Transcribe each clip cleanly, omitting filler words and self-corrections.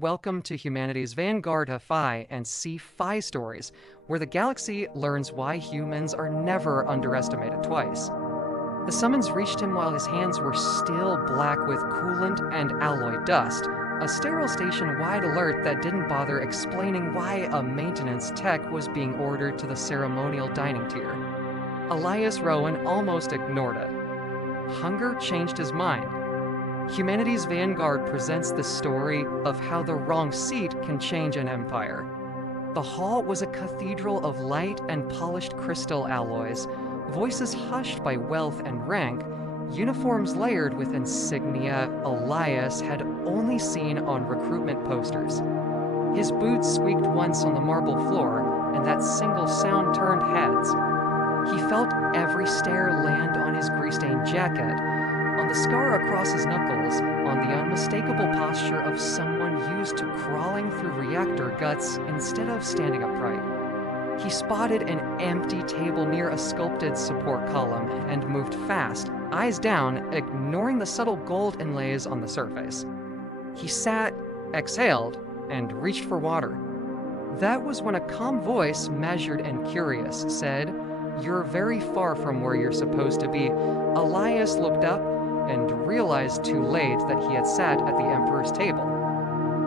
welcome to humanity's Vanguard HFY and Sci-Fi stories, where the galaxy learns why humans are never underestimated twice. The summons reached him while his hands were still black with coolant and alloy dust, a sterile station-wide alert that didn't bother explaining why a maintenance tech was being ordered to the ceremonial dining tier. Elias Rowan almost ignored it. Hunger changed his mind. Humanity's Vanguard presents the story of how the wrong seat can change an empire. The hall was a cathedral of light and polished crystal alloys, voices hushed by wealth and rank, uniforms layered with insignia Elias had only seen on recruitment posters. His boots squeaked once on the marble floor, and that single sound turned heads. He felt every stare land on his grease-stained jacket, on the scar across his knuckles, on the unmistakable posture of someone used to crawling through reactor guts instead of standing upright. He spotted an empty table near a sculpted support column and moved fast, eyes down, ignoring the subtle gold inlays on the surface. He sat, exhaled, and reached for water. That was when a calm voice, measured and curious, said, "You're very far from where you're supposed to be." Elias looked up and realized too late that he had sat at the Emperor's table.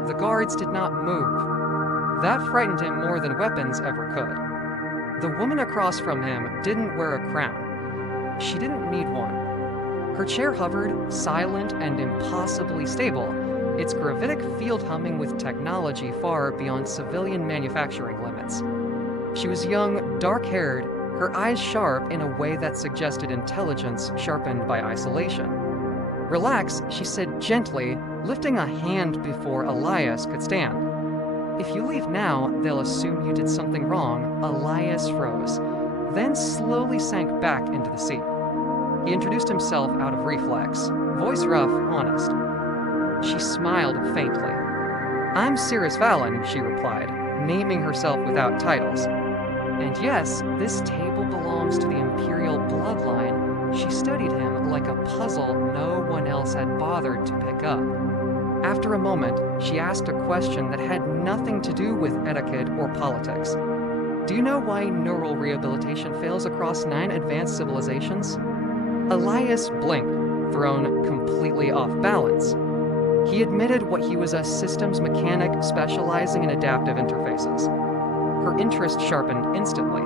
The guards did not move. That frightened him more than weapons ever could. The woman across from him didn't wear a crown. She didn't need one. Her chair hovered, silent and impossibly stable, its gravitic field humming with technology far beyond civilian manufacturing limits. She was young, dark-haired, her eyes sharp in a way that suggested intelligence sharpened by isolation. "Relax," she said gently, lifting a hand before Elias could stand. "If you leave now, they'll assume you did something wrong." Elias froze, then slowly sank back into the seat. He introduced himself out of reflex, voice rough, honest. She smiled faintly. "I'm Cirrus Valen," she replied, naming herself without titles. "And yes, this table belongs to the Imperial bloodline." She studied him like a puzzle no one else had bothered to pick up. After a moment, she asked a question that had nothing to do with etiquette or politics. "Do you know why neural rehabilitation fails across 9 advanced civilizations?" Elias blinked, thrown completely off balance. He admitted what he was a systems mechanic specializing in adaptive interfaces. Her interest sharpened instantly.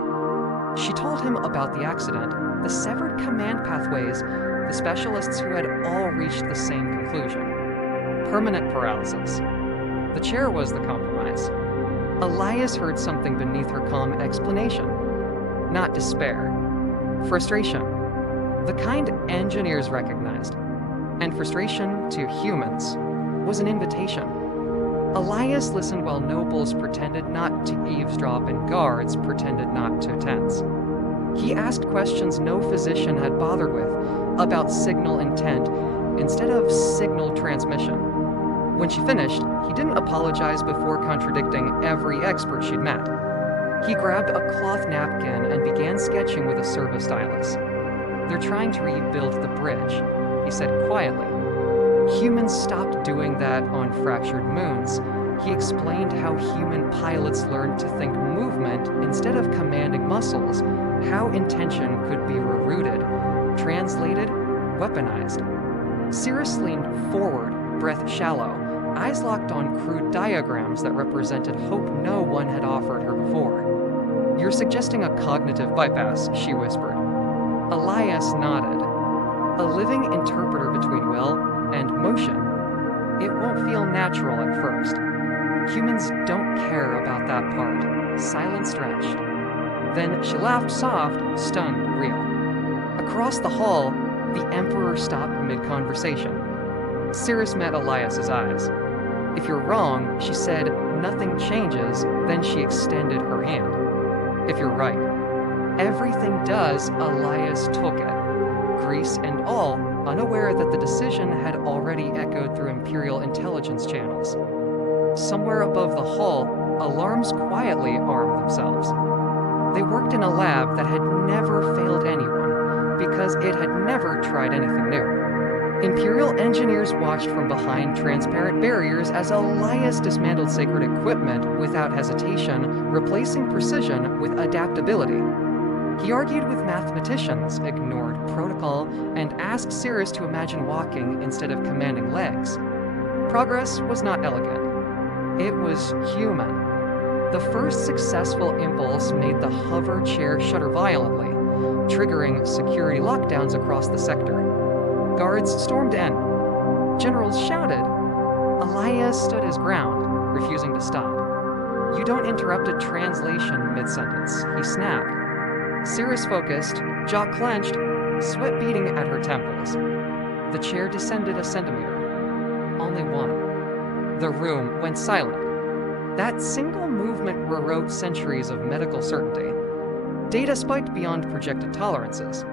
She told him about the accident, the severed command pathways, the specialists who had all reached the same conclusion. Permanent paralysis. The chair was the compromise. Elias heard something beneath her calm explanation. Not despair. Frustration. The kind engineers recognized. And frustration, to humans, was an invitation. Elias listened while nobles pretended not to eavesdrop and guards pretended not to tense. He asked questions no physician had bothered with, about signal intent instead of signal transmission. When she finished, he didn't apologize before contradicting every expert she'd met. He grabbed a cloth napkin and began sketching with a servo stylus. "They're trying to rebuild the bridge," he said quietly. "Humans stopped doing that on fractured moons." He explained how human pilots learned to think movement instead of commanding muscles, how intention could be rerouted, translated, weaponized. Cirrus leaned forward, breath shallow, eyes locked on crude diagrams that represented hope no one had offered her before. "You're suggesting a cognitive bypass," she whispered. Elias nodded. "A living interpreter between will and motion. It won't feel natural at first. Humans don't care about that part." Silence stretched. Then she laughed soft, stunned real. Across the hall, the Emperor stopped mid-conversation. Cirrus met Elias's eyes. "If you're wrong," she said, "nothing changes." Then she extended her hand. "If you're right." "Everything does." Elias took it, grease and all, unaware that the decision had already echoed through Imperial intelligence channels. Somewhere above the hall, alarms quietly armed themselves. They worked in a lab that had never failed anyone, because it had never tried anything new. Imperial engineers watched from behind transparent barriers as Elias dismantled sacred equipment without hesitation, replacing precision with adaptability. He argued with mathematicians, ignored protocol, and asked Cirrus to imagine walking instead of commanding legs. Progress was not elegant. It was human. The first successful impulse made the hover chair shudder violently, triggering security lockdowns across the sector. Guards stormed in. Generals shouted. Elias stood his ground, refusing to stop. "You don't interrupt a translation mid-sentence," he snapped. Cirrus focused, jaw clenched, sweat beating at her temples. The chair descended a centimeter. Only one. The room went silent. That single movement rewrote centuries of medical certainty. Data spiked beyond projected tolerances.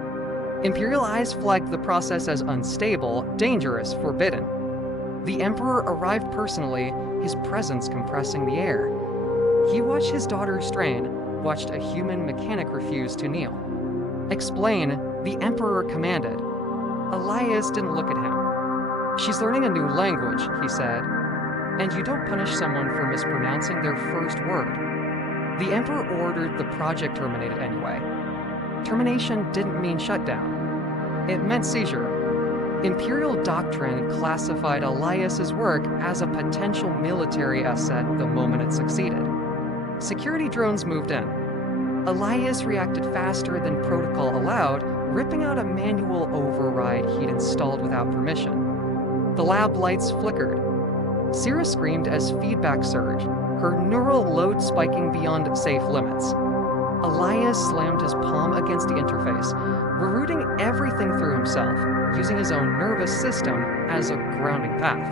Imperial eyes flagged the process as unstable, dangerous, forbidden. The Emperor arrived personally, his presence compressing the air. He watched his daughter strain, watched a human mechanic refuse to kneel. "Explain," the Emperor commanded. Elias didn't look at him. "She's learning a new language," he said. "And you don't punish someone for mispronouncing their first word." The Emperor ordered the project terminated anyway. Termination didn't mean shutdown. It meant seizure. Imperial doctrine classified Elias's work as a potential military asset the moment it succeeded. Security drones moved in. Elias reacted faster than protocol allowed, ripping out a manual override he'd installed without permission. The lab lights flickered. Cirrus screamed as feedback surged, her neural load spiking beyond safe limits. Elias slammed his palm against the interface, rerouting everything through himself, using his own nervous system as a grounding path.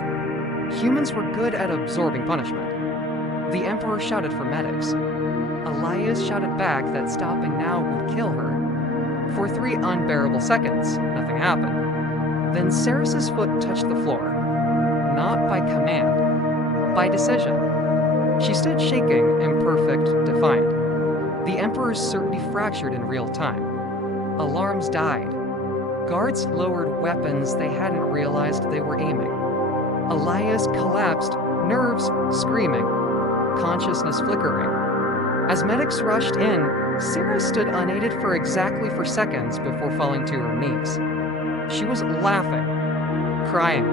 Humans were good at absorbing punishment. The Emperor shouted for medics. Elias shouted back that stopping now would kill her. For 3 unbearable seconds, nothing happened. Then Cirrus's foot touched the floor. Not by command, by decision. She stood shaking, imperfect, defiant. The Emperor's certainty fractured in real time. Alarms died. Guards lowered weapons they hadn't realized they were aiming. Elias collapsed, nerves screaming, consciousness flickering. As medics rushed in, Cirrus stood unaided for exactly 4 seconds before falling to her knees. She was laughing, crying,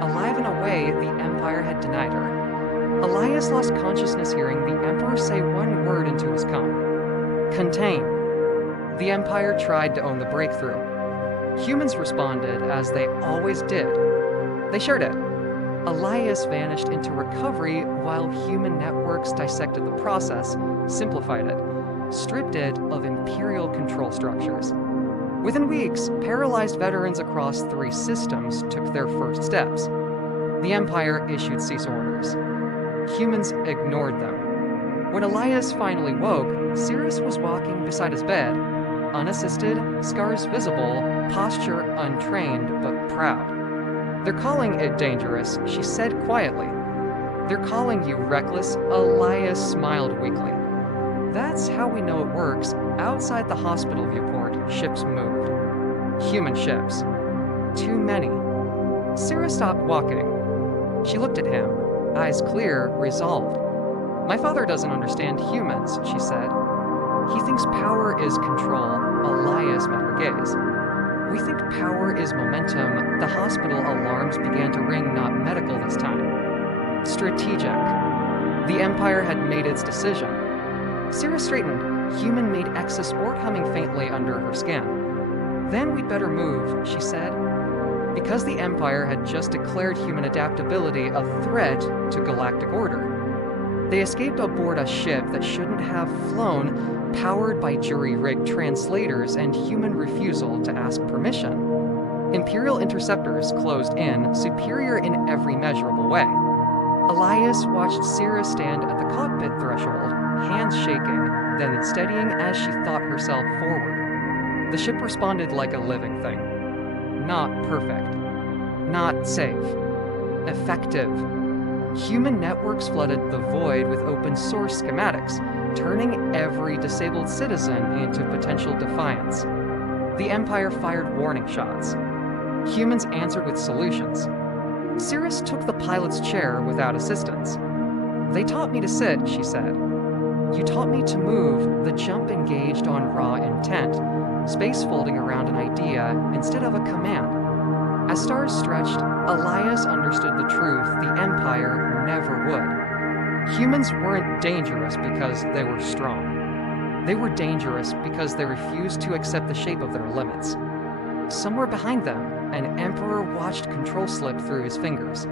alive in a way the Empire had denied her. Elias lost consciousness hearing the Emperor say one word into his com. "Contain." The Empire tried to own the breakthrough. Humans responded as they always did. They shared it. Elias vanished into recovery while human networks dissected the process, simplified it, stripped it of Imperial control structures. Within weeks, paralyzed veterans across 3 systems took their first steps. The Empire issued cease orders. Humans ignored them. When Elias finally woke, Cirrus was walking beside his bed, unassisted, scars visible, posture untrained but proud. "They're calling it dangerous," she said quietly. "They're calling you reckless," Elias smiled weakly. "That's how we know it works. Outside the hospital viewport, ships moved. Human ships. Too many." Cirrus stopped walking. She looked at him, eyes clear, resolved. "My father doesn't understand humans," she said. "He thinks power is control." Elias met her gaze. "We think power is momentum." The hospital alarms began to ring, not medical this time. Strategic. The Empire had made its decision. Cirrus straightened, human made exosport humming faintly under her skin. "Then we'd better move," she said. Because the Empire had just declared human adaptability a threat to galactic order. They escaped aboard a ship that shouldn't have flown, powered by jury-rigged translators and human refusal to ask permission. Imperial interceptors closed in, superior in every measurable way. Elias watched Cirrus stand at the cockpit threshold, hands shaking, then steadying as she thought herself forward. The ship responded like a living thing. Not perfect. Not safe. Effective. Human networks flooded the void with open source schematics, turning every disabled citizen into potential defiance. The Empire fired warning shots. Humans answered with solutions. Cirrus took the pilot's chair without assistance. "They taught me to sit," she said. "You taught me to move, the jump engaged on raw intent, space folding around an idea instead of a command." As stars stretched, Elias understood the truth the Empire never would. Humans weren't dangerous because they were strong. They were dangerous because they refused to accept the shape of their limits. Somewhere behind them, an Emperor watched control slip through his fingers.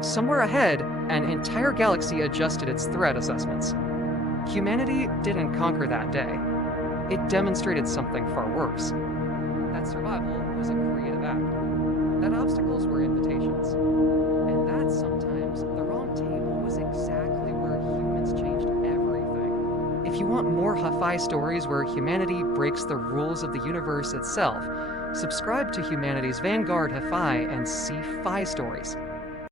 Somewhere ahead, an entire galaxy adjusted its threat assessments. Humanity didn't conquer that day. It demonstrated something far worse. That survival was a creative act. That obstacles were invitations. And that sometimes the wrong table was exactly where humans changed everything. If you want more HFY stories where humanity breaks the rules of the universe itself, subscribe to Humanity's Vanguard HFY and Sci-Fi stories.